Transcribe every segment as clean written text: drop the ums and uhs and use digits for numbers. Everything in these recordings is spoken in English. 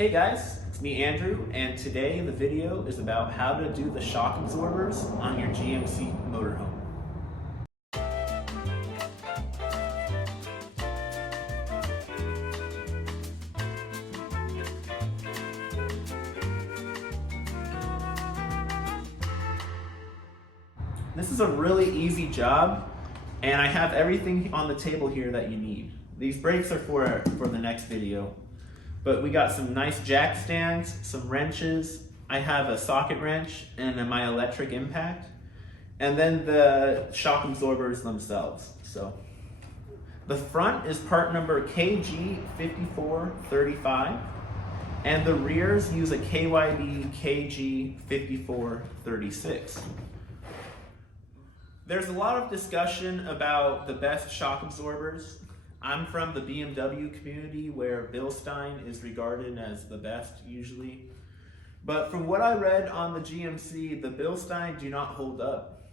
Hey guys, it's me Andrew, and today the video is about how to do the shock absorbers on your GMC motorhome. This is a really easy job, and I have everything on the table here that you need. These brakes are for the next video. But we got some nice jack stands, some wrenches. I have a socket wrench and my electric impact. And then the shock absorbers themselves. So the front is part number KG5435. And the rears use a KYB KG5436. There's a lot of discussion about the best shock absorbers. I'm from the BMW community where Bilstein is regarded as the best usually. But from what I read on the GMC, the Bilstein do not hold up.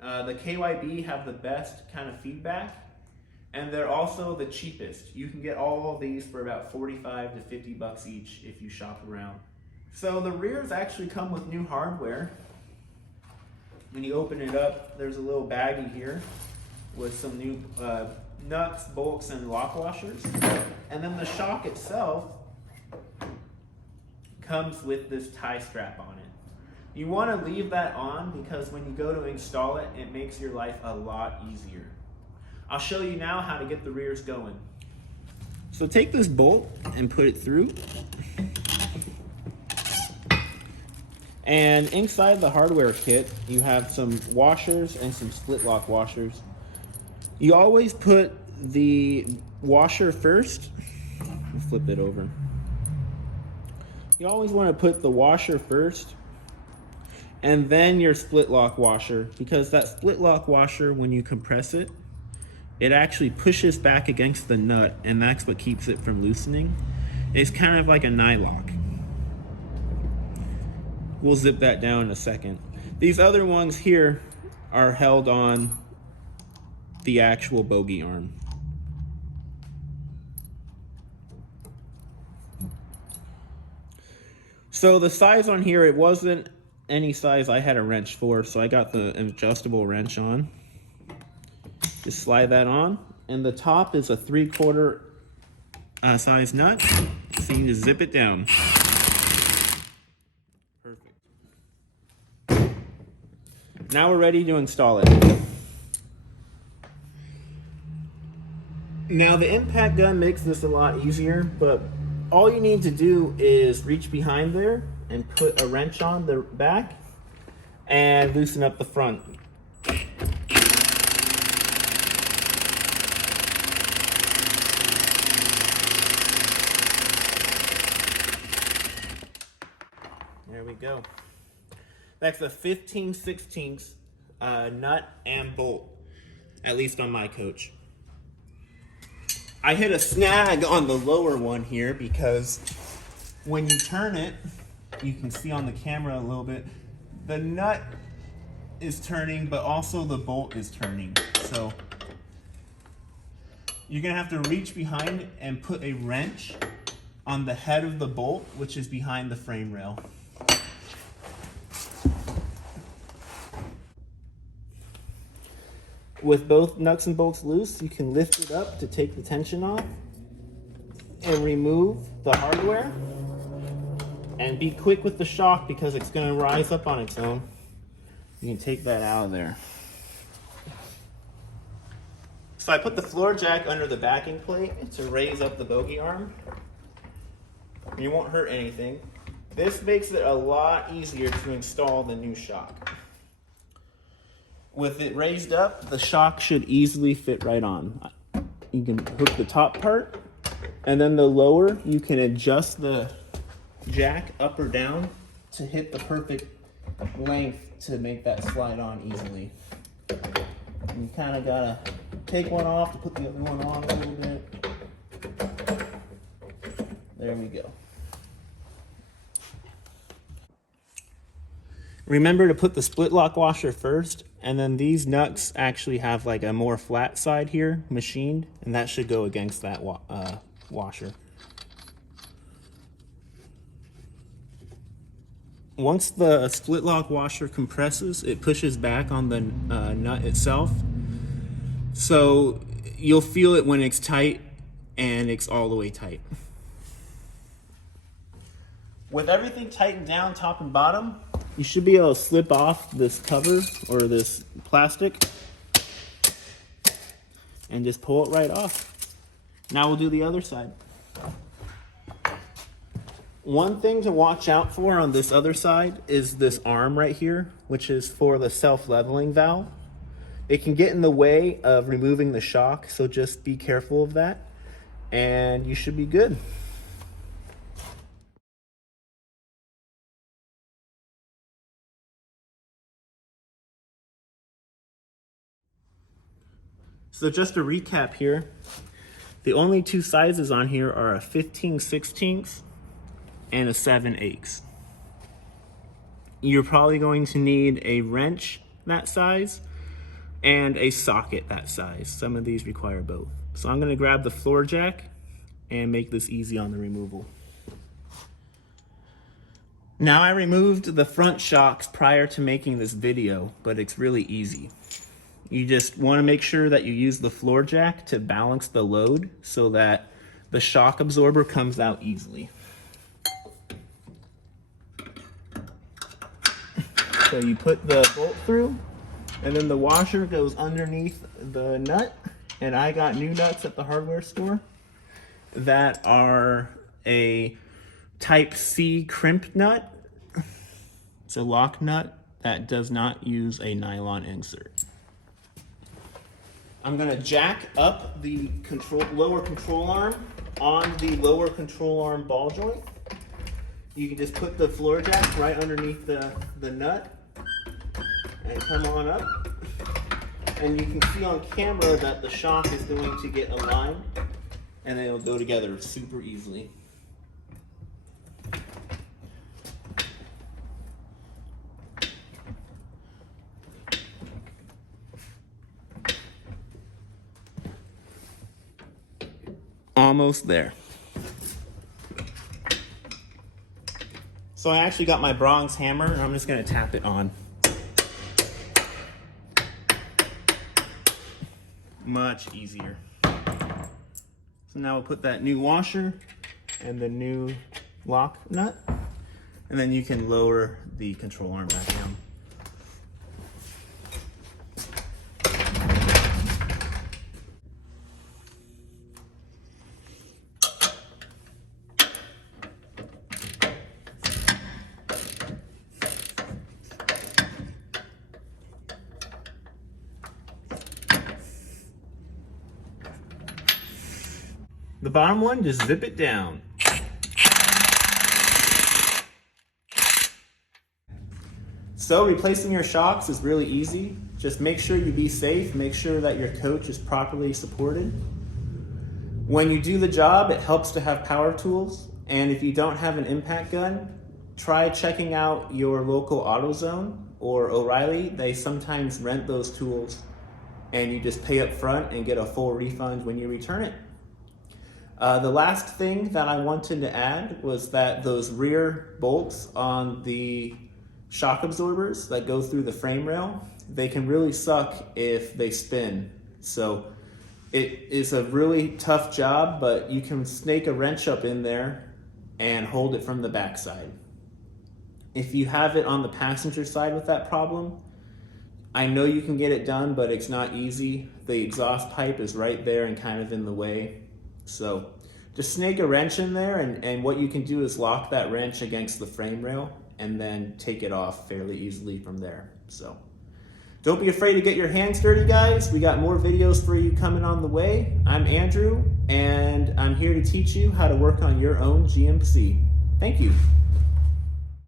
The KYB have the best kind of feedback, and they're also the cheapest. You can get all of these for about 45 to 50 bucks each if you shop around. So the rears actually come with new hardware. When you open it up, there's a little baggie here with some new nuts, bolts, and lock washers. And then the shock itself comes with this tie strap on it. You want to leave that on because when you go to install it, it makes your life a lot easier. I'll show you now how to get the rears going. So take this bolt and put it through. And inside the hardware kit, you have some washers and some split lock washers. You always put the washer first. Flip it over. You always want to put the washer first and then your split lock washer, because that split lock washer, when you compress it, it actually pushes back against the nut, and that's what keeps it from loosening. It's kind of like a nylock. We'll zip that down in a second. These other ones here are held on the actual bogie arm. So the size on here, it wasn't any size I had a wrench for, so I got the adjustable wrench on. Just slide that on, and the top is a 3/4 size nut, so you can just zip it down. Perfect. Now we're ready to install it. Now the impact gun makes this a lot easier, but all you need to do is reach behind there and put a wrench on the back and loosen up the front. There we go. That's a 15/16 nut and bolt, at least on my coach. I hit a snag on the lower one here because when you turn it, you can see on the camera a little bit, the nut is turning, but also the bolt is turning. So you're gonna have to reach behind and put a wrench on the head of the bolt, which is behind the frame rail. With both nuts and bolts loose, you can lift it up to take the tension off and remove the hardware. And be quick with the shock because it's going to rise up on its own. You can take that out of there. So I put the floor jack under the backing plate to raise up the bogie arm. You won't hurt anything. This makes it a lot easier to install the new shock. With it raised up, the shock should easily fit right on. You can hook the top part, and then the lower, you can adjust the jack up or down to hit the perfect length to make that slide on easily. You kind of gotta take one off to put the other one on a little bit. There we go. Remember to put the split lock washer first, and then these nuts actually have like a more flat side here machined, and that should go against that washer. Once the split lock washer compresses, it pushes back on the nut itself. So you'll feel it when it's tight, and it's all the way tight. With everything tightened down top and bottom, you should be able to slip off this cover or this plastic and just pull it right off. Now we'll do the other side. One thing to watch out for on this other side is this arm right here, which is for the self-leveling valve. It can get in the way of removing the shock, so just be careful of that, and you should be good. So just to recap here, the only two sizes on here are a 15/16 and a 7/8. You're probably going to need a wrench that size and a socket that size. Some of these require both. So I'm gonna grab the floor jack and make this easy on the removal. Now I removed the front shocks prior to making this video, but it's really easy. You just wanna make sure that you use the floor jack to balance the load so that the shock absorber comes out easily. So you put the bolt through, and then the washer goes underneath the nut. And I got new nuts at the hardware store that are a type C crimp nut. It's a lock nut that does not use a nylon insert. I'm gonna jack up the lower control arm on the lower control arm ball joint. You can just put the floor jack right underneath the nut and come on up. And you can see on camera that the shock is going to get aligned, and then it'll go together super easily. Almost there. So I actually got my bronze hammer, and I'm just gonna tap it on. Much easier. So now we'll put that new washer and the new lock nut, and then you can lower the control arm back down. The bottom one, just zip it down. So replacing your shocks is really easy. Just make sure you be safe, make sure that your coach is properly supported. When you do the job, it helps to have power tools. And if you don't have an impact gun, try checking out your local AutoZone or O'Reilly. They sometimes rent those tools, and you just pay up front and get a full refund when you return it. The last thing that I wanted to add was that those rear bolts on the shock absorbers that go through the frame rail, they can really suck if they spin. So it is a really tough job, but you can snake a wrench up in there and hold it from the backside. If you have it on the passenger side with that problem, I know you can get it done, but it's not easy. The exhaust pipe is right there and kind of in the way. So just snake a wrench in there, and what you can do is lock that wrench against the frame rail and then take it off fairly easily from there. So don't be afraid to get your hands dirty, guys. We got more videos for you coming on the way. I'm Andrew, and I'm here to teach you how to work on your own GMC. Thank you.